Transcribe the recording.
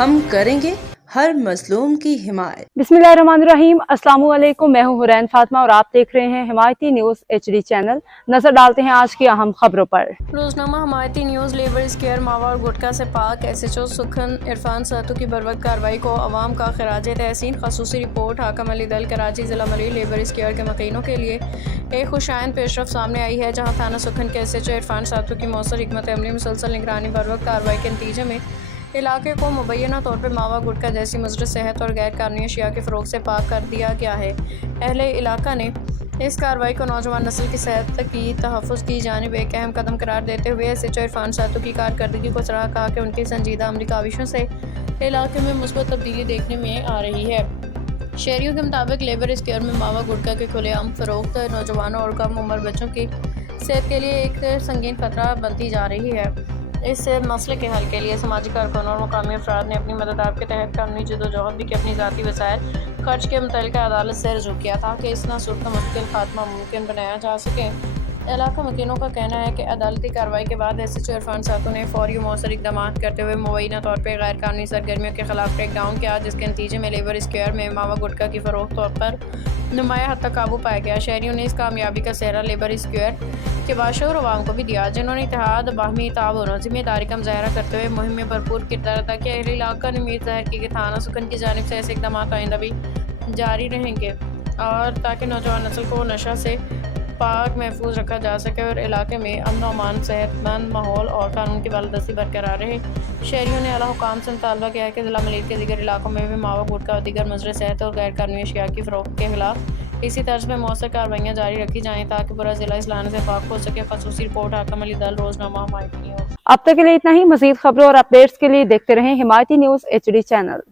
ہم کریں گے ہر مظلوم کی حمایت۔ بسمillahirrahmanirrahim، السلام علیکم، میں ہوں حورین فاطمہ اور آپ دیکھ رہے ہیں حمایتی نیوز HD چینل۔ نظر ڈالتے ہیں آج کی اہم خبروں پر۔ روزنامہ حمایتی نیوز لیبر اسکیئر ماوا اور گٹکا سے پاک SHO سکھن عرفان ساتو کی بروقت کارروائی کو عوام کا خراج تحسین۔ خصوصی رپورٹ حاکم علی دل کراچی ضلع ملوی لیبر اسکیئر کے مقینوں کے لیے ایک خوشائند پیش رفت سامنے آئی ہے، جہاں تھانہ سکھن کے SHO عرفان ساتو کی مؤثر حکمت عملی، مسلسل نگرانی، بروقت کارروائی کے نتیجے میں علاقے کو مبینہ طور پر ماوا گٹکا جیسی مضر صحت اور غیر قانونی اشیاء کے فروغ سے پاک کر دیا گیا ہے۔ اہل علاقہ نے اس کارروائی کو نوجوان نسل کی صحت کی تحفظ کی جانب ایک اہم قدم قرار دیتے ہوئے SHO عرفان ساتو کی کارکردگی کو سراہا، کہا کہ ان کی سنجیدہ عملی کاوشوں سے علاقے میں مثبت تبدیلی دیکھنے میں آ رہی ہے۔ شہریوں کے مطابق لیبر اسکیئر میں ماوا گٹکا کے کھلے عام فروخت نوجوانوں اور کم عمر بچوں کی صحت کے لیے ایک سنگین خطرہ بنتی جا رہی ہے۔ اس مسئلے کے حل کے لیے سماجی کارکنوں اور مقامی افراد نے اپنی مدد آپ کے تحت قانونی جدوجہد بھی کی، اپنی ذاتی وسائل خرچ کے متعلقہ عدالت سے رجوع کیا تاکہ اس ناصورت مشکل خاتمہ ممکن بنایا جا سکے۔ علاقہ مکینوں کا کہنا ہے کہ عدالتی کارروائی کے بعد SHO عرفان ساتو نے فوری و مؤثر اقدامات کرتے ہوئے مبینہ طور پر غیر قانونی سرگرمیوں کے خلاف کریک ڈاؤن کیا، جس کے نتیجے میں لیبر اسکیئر میں ماوا گٹکا کی فروخت طور پر نمایاں حد تک قابو پایا گیا۔ شہریوں نے اس کامیابی کا سہرا لیبر اسکیئر کے باشعور عوام کو بھی دیا، جنہوں نے اتحاد، باہمی تعاون اور ذمہ داری کا مظاہرہ کرتے ہوئے مہم میں بھرپور کردار ادا کیا۔ اہل علاقہ نے امید ظاہر کی کہ تھانہ سکھن کی جانب سے ایسے اقدامات آئندہ بھی جاری رہیں گے اور تاکہ نوجوان نسل کو نشہ سے پاک محفوظ رکھا جا سکے اور علاقے میں امن و امان، صحت مند ماحول اور قانون کی بالادستی برقرار رہے۔ شہریوں نے اعلیٰ حکام سے مطالبہ کیا ہے کہ ضلع ملیر کے دیگر علاقوں میں بھی ماوا گٹکا اور دیگر مضر صحت اور غیر قانونی اشیاء کی فروخت کے خلاف اسی طرز میں مؤثر کارروائیاں جاری رکھی جائیں تاکہ پورا ضلع اس لعنت سے پاک ہو سکے۔ خصوصی رپورٹ حاکم علی دل، روزنامہ حمایتی نیوز۔ اب تک کے لیے اتنا ہی۔ مزید خبروں اور اپڈیٹس کے لیے دیکھتے رہیں حمایتی نیوز HD چینل۔